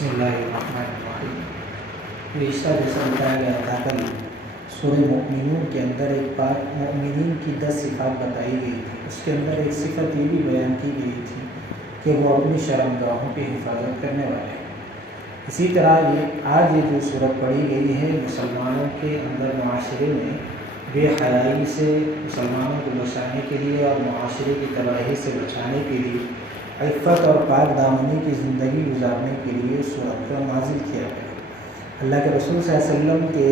بسم اللہ الرحمن الرحیم۔ رشتہ جیسا بتایا گیا تھا کل سورہ مومنون کے اندر ایک بات مومنین کی 10 صفات بتائی گئی تھی۔ اس کے اندر ایک صفت یہ بھی بیان کی گئی تھی کہ وہ اپنی شرمگاہوں کی حفاظت کرنے والے ہیں۔ اسی طرح آج یہ جو صورت پڑھی گئی ہے مسلمانوں کے اندر معاشرے میں بے حیائی سے مسلمانوں کو بچانے کے لیے اور معاشرے کی تباہی سے بچانے کے لیے عفت اور پاک دامنی کی زندگی گزارنے کے لیے صورت کو نازل کیا گیا۔ اللہ کے رسول صلی اللہ علیہ وسلم کے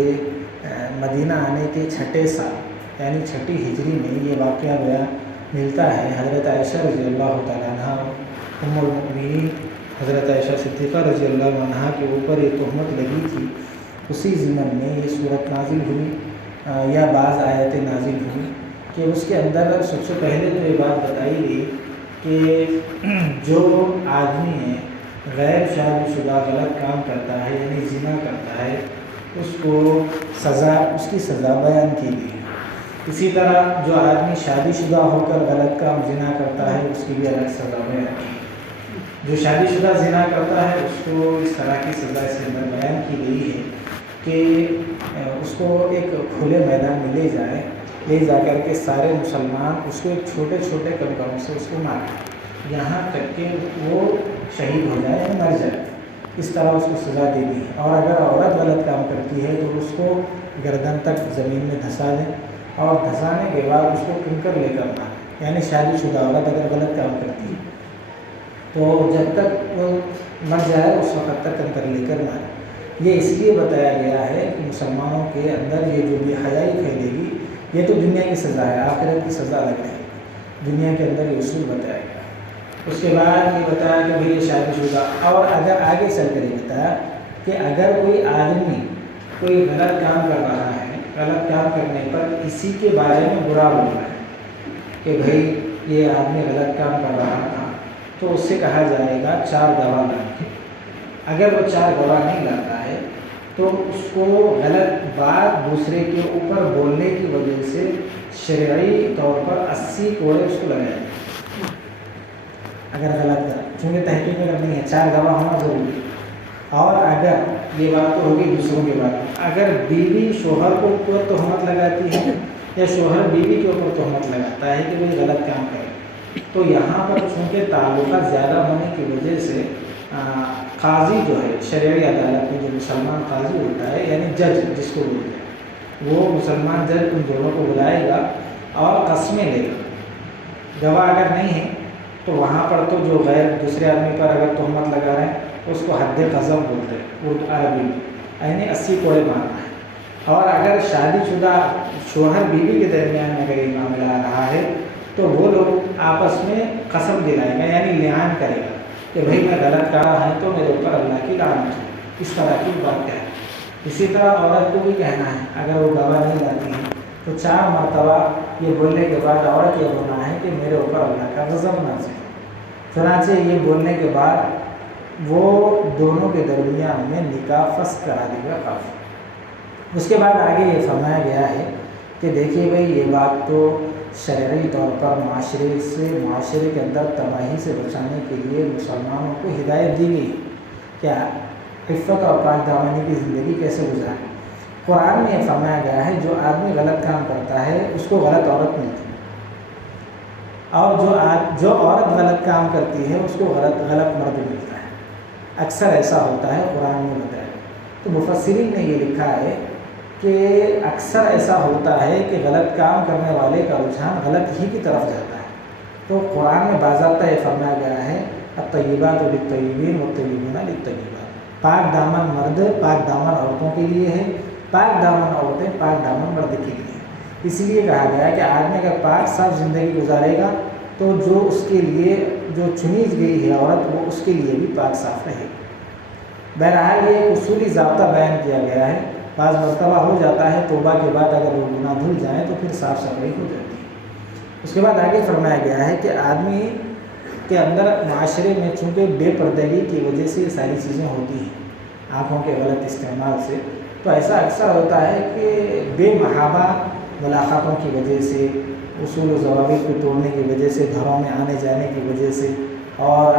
مدینہ آنے کے 6 سال یعنی 6 ہجری میں یہ واقعہ ملتا ہے۔ حضرت عائشہ رضی اللہ تعالیٰ عنہ ام المؤمنین حضرت عائشہ صدیقہ رضی اللہ عنہ کے اوپر یہ تہمت لگی تھی، اسی ضمن میں یہ صورت نازل ہوئی یا بعض آیتیں نازل ہوئی کہ اس کے اندر سب سے پہلے تو یہ بات بتائی گئی کہ جو آدمی ہے غیر شادی شدہ غلط کام کرتا ہے یعنی زنا کرتا ہے اس کی سزا بیان کی گئی۔ اسی طرح جو آدمی شادی شدہ ہو کر غلط کام زنا کرتا ہے اس کی بھی الگ سزا بیان کی گئی۔ جو شادی شدہ زنا کرتا ہے اس کو اس طرح کی سزا اس کے اندر بیان کی گئی ہے کہ اس کو ایک کھلے میدان میں لے جا کر کے سارے مسلمان اس کو ایک چھوٹے چھوٹے کنکروں سے اس کو مارے یہاں تک کہ وہ شہید ہو جائے یا مر جائے، اس طرح اس کو سزا دے دی۔ اور اگر عورت غلط کام کرتی ہے تو اس کو گردن تک زمین میں دھسا دیں اور دھسانے کے بعد اس کو کنکر لے کر مارے، یعنی شادی شدہ عورت اگر غلط کام کرتی ہے تو جب تک وہ مر جائے اس وقت تک کنکر لے کر مارے۔ یہ اس لیے بتایا گیا ہے کہ مسلمانوں کے اندر یہ جو بے حیائی پھیلے گی یہ تو دنیا کی سزا ہے، آخرت کی سزا الگ ہے۔ دنیا کے اندر یہ اصول بتایا گیا۔ اس کے بعد یہ بتایا کہ بھئی یہ شادی شدہ، اور اگر آگے چل کر یہ بتایا کہ اگر کوئی آدمی کوئی غلط کام کر رہا ہے، غلط کام کرنے پر کسی کے بارے میں برا بول رہا ہے کہ بھئی یہ آدمی غلط کام کر رہا تھا تو اس سے کہا جائے گا 4 گواہ لانے۔ اگر وہ 4 گواہ نہیں لاتا ہے تو اس کو غلط بات دوسرے کے اوپر بولنے کی وجہ سے شرعی طور پر 80 کوڑے اس کو لگائے جائیں اگر غلط کر، چونکہ تحقیق میں نہیں ہے 4 گواہ ہونا ضروری ہے۔ اور اگر یہ بات تو ہوگی دوسروں کے بارے میں، اگر بیوی شوہر کو اوپر تہمت لگاتی ہے یا شوہر بیوی کے اوپر تہمت لگاتا ہے کہ وہ غلط کام کرے تو یہاں پر چونکہ تعلقات زیادہ ہونے کی وجہ سے قاضی جو ہے شرعی عدالت میں جو مسلمان قاضی ہوتا ہے یعنی جج جس کو بولتے ہیں، وہ مسلمان جج ان دونوں کو بلائے گا اور قسمیں لے گا۔ گواہ اگر نہیں ہے تو وہاں پر تو جو غیر دوسرے آدمی پر اگر تہمت لگا رہے ہیں اس کو حد قذف بولتے ہیں اردو عربی میں، یعنی 80 کوڑے مارنا ہے۔ اور اگر شادی شدہ شوہر بیوی کے درمیان میں اگر یہ معاملہ آ رہا ہے تو وہ لوگ آپس میں قسم دلائیں گا یعنی لعان کرے گا کہ بھئی میں غلط کر رہا ہے تو میرے اوپر اللہ کی لعنت ہے، اس طرح کی بات ہے۔ اسی طرح عورت کو بھی کہنا ہے اگر وہ گواہ نہیں لاتی ہے تو 4 مرتبہ یہ بولنے کے بعد عورت یہ ہونا ہے کہ میرے اوپر اللہ کا غضب نازل ہے۔ چنانچہ یہ بولنے کے بعد وہ دونوں کے درمیان میں نکاح فسخ کرا دے گا کافی۔ اس کے بعد آگے یہ فرمایا گیا ہے کہ دیکھیے بھئی یہ بات تو شرعی طور پر معاشرے کے اندر تباہی سے بچانے کے لیے مسلمانوں کو ہدایت دی گئی کیا عفت اور پاک دامنی کی زندگی کیسے گزارے۔ قرآن میں یہ فرمایا گیا ہے جو آدمی غلط کام کرتا ہے اس کو غلط عورت ملتی ہے، اور جو عورت غلط کام کرتی ہے اس کو غلط مرد ملتا ہے۔ اکثر ایسا ہوتا ہے، قرآن میں بتایا۔ تو مفسرین نے یہ لکھا ہے کہ اکثر ایسا ہوتا ہے کہ غلط کام کرنے والے کا رجحان غلط ہی کی طرف جاتا ہے۔ تو قرآن میں باضابطہ یہ فرمایا گیا ہے الطیبات للطیبین والطیبون للطیبات، پاک دامن مرد پاک دامن عورتوں کے لیے ہے، پاک دامن عورتیں پاک دامن مرد کے لیے ہے۔ اس لیے کہا گیا ہے کہ آدمی اگر پاک صاف زندگی گزارے گا تو جو اس کے لیے جو چنی گئی ہے عورت وہ اس کے لیے بھی پاک صاف رہے گی۔ بہرحال یہ اصولی ضابطہ بیان کیا گیا ہے، بعض مرتبہ ہو جاتا ہے توبہ کے بعد اگر وہ گناہ دھل جائیں تو پھر صاف صفائی ہو جاتی ہے۔ اس کے بعد آگے فرمایا گیا ہے کہ آدمی کے اندر معاشرے میں چونکہ بے پردگی کی وجہ سے یہ ساری چیزیں ہوتی ہیں، آنکھوں کے غلط استعمال سے، تو ایسا اکثر ہوتا ہے کہ بے محابہ ملاقاتوں کی وجہ سے، اصول و ضوابط کو توڑنے کی وجہ سے، گھروں میں آنے جانے کی وجہ سے اور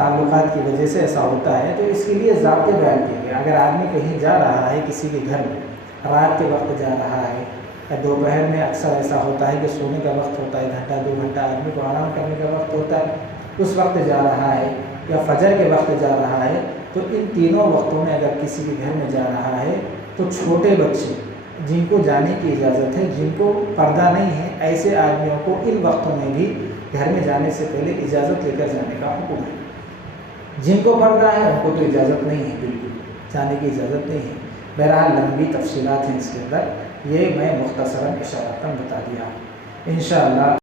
تعلقات کی وجہ سے ایسا ہوتا ہے، تو اس کے لیے ضابطے بیان کیے گئے۔ اگر آدمی کہیں جا رہا ہے کسی کے گھر میں، رات کے وقت جا رہا ہے یا دوپہر میں اکثر ایسا ہوتا ہے کہ سونے کا وقت ہوتا ہے، گھنٹہ 2 گھنٹہ آدمی کو آرام کرنے کا وقت ہوتا ہے، اس وقت جا رہا ہے یا فجر کے وقت جا رہا ہے، تو ان تینوں وقتوں میں اگر کسی کے گھر میں جا رہا ہے تو چھوٹے بچے جن کو جانے کی اجازت ہے، جن کو پردہ نہیں ہے، ایسے آدمیوں کو ان وقتوں میں بھی گھر میں جانے سے پہلے اجازت لے کر جانے کا حکم ہے۔ جن کو پردہ ہے ان کو تو اجازت نہیں ہے، بالکل جانے کی اجازت نہیں ہے۔ بہرحال لمبی تفصیلات ہیں اس کے اندر، یہ میں مختصراً اشارتاً بتا دیا۔ انشاءاللہ